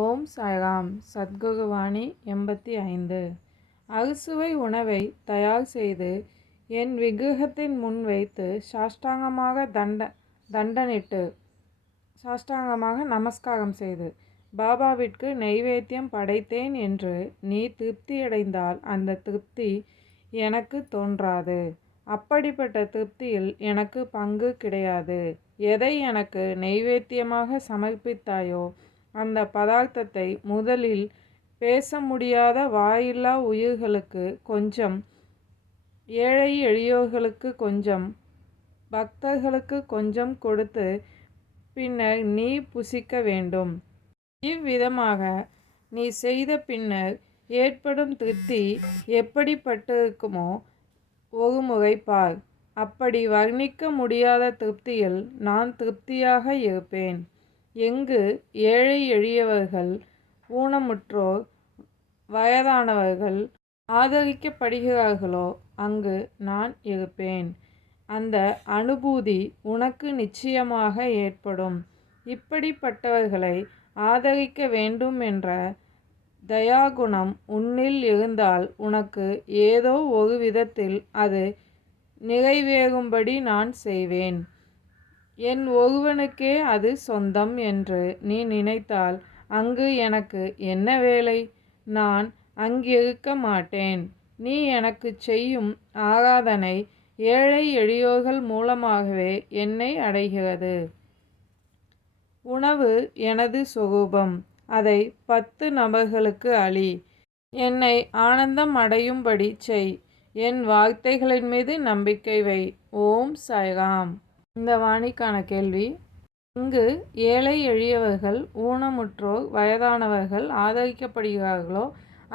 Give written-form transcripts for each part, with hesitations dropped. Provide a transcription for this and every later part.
ஓம் சாய்ராம். சத்குருவாணி 85. அறுசுவை உணவை தயார் செய்து என் விக்கிரகத்தின் முன் வைத்து சாஷ்டாங்கமாக நமஸ்காரம் செய்து பாபாவிற்கு நைவேத்தியம் படைத்தேன் என்று நீ திருப்தியடைந்தால் அந்த திருப்தி எனக்கு தோன்றாது. அப்படிப்பட்ட திருப்தியில் எனக்கு பங்கு கிடையாது. எதை எனக்கு நைவேத்தியமாக சமர்ப்பித்தாயோ அந்த பதார்த்தத்தை முதலில் பேச முடியாத வாயில்லா உயிர்களுக்கு கொஞ்சம், ஏழை எளியோர்களுக்கு கொஞ்சம், பக்தர்களுக்கு கொஞ்சம் கொடுத்து பின்னர் நீ புசிக்க வேண்டும். இவ்விதமாக நீ செய்த பின்னர் ஏற்படும் திருப்தி எப்படிப்பட்டிருக்குமோ ஒருமுறை பார். அப்படி வர்ணிக்க முடியாத திருப்தியில் நான் திருப்தியாக இருப்பேன். எங்கு ஏழை எளியவர்கள், ஊனமுற்றோர், வயதானவர்கள் ஆதரிக்கப்படுகிறார்களோ அங்கு நான் இருப்பேன். அந்த அனுபூதி உனக்கு நிச்சயமாக ஏற்படும். இப்படிப்பட்டவர்களை ஆதரிக்க வேண்டும் என்ற தயாகுணம் உன்னில் இருந்தால் உனக்கு ஏதோ ஒரு விதத்தில் அது நிறைவேறும்படி நான் செய்வேன். என் ஒருவனுக்கே அது சொந்தம் என்று நீ நினைத்தால் அங்கு எனக்கு என்ன வேலை? நான் அங்கிருக்க மாட்டேன். நீ எனக்கு செய்யும் ஆராதனை ஏழை எளியோர்கள் மூலமாகவே என்னை அடைகிறது. உணவு எனது சொரூபம். அதை 10 நபர்களுக்கு அளி. என்னை ஆனந்தம் அடையும்படி செய். என் வார்த்தைகளின் மீது நம்பிக்கை வை. ஓம் சாய்ராம். இந்த வாணிக்கான கேள்வி: இங்கு ஏழை எளியவர்கள், ஊனமுற்றோர், வயதானவர்கள் ஆதரிக்கப்படுகிறார்களோ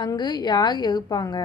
அங்கு யார் இருப்பாங்க?